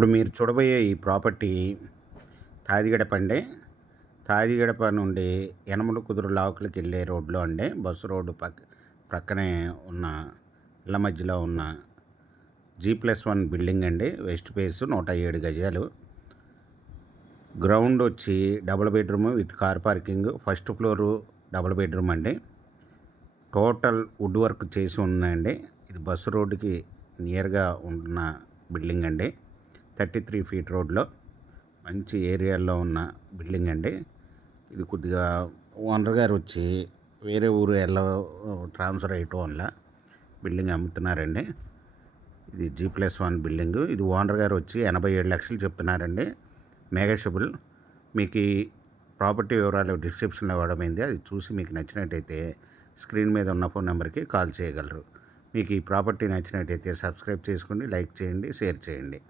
ఇప్పుడు మీరు చూడబోయే ఈ ప్రాపర్టీ తాదిగడప అండి. తాదిగడప నుండి యనమల కుదురు లాకులకి వెళ్ళే రోడ్లో అండి. బస్సు రోడ్డు ప్రక్కనే ఉన్న ఇళ్ళ మధ్యలో ఉన్న G+1 బిల్డింగ్ అండి. వెస్ట్ ఫేస్ 107 గజాలు. గ్రౌండ్ వచ్చి double bedroom with car parking. First floor double bedroom అండి. టోటల్ వుడ్ వర్క్ చేసి ఉందండి. ఇది బస్సు రోడ్డుకి నియర్గా ఉన్న బిల్డింగ్ అండి. 33 ఫీట్ రోడ్లో మంచి ఏరియాలో ఉన్న బిల్డింగ్ అండి. ఇది కొద్దిగా ఓనర్ గారు వచ్చి వేరే ఊరు ట్రాన్స్ఫర్ అయ్యటం వల్ల బిల్డింగ్ అమ్ముతున్నారండి. ఇది G+1 బిల్డింగు. ఇది ఓనర్ గారు వచ్చి 87 లక్షలు చెప్తున్నారండి. నెగోషియబుల్. మీకు ఈ ప్రాపర్టీ వివరాలు డిస్క్రిప్షన్లో ఇవ్వడమైంది. అది చూసి మీకు నచ్చినట్టయితే స్క్రీన్ మీద ఉన్న ఫోన్ నెంబర్కి కాల్ చేయగలరు. మీకు ఈ ప్రాపర్టీ నచ్చినట్టయితే సబ్స్క్రైబ్ చేసుకోండి, లైక్ చేయండి, షేర్ చేయండి.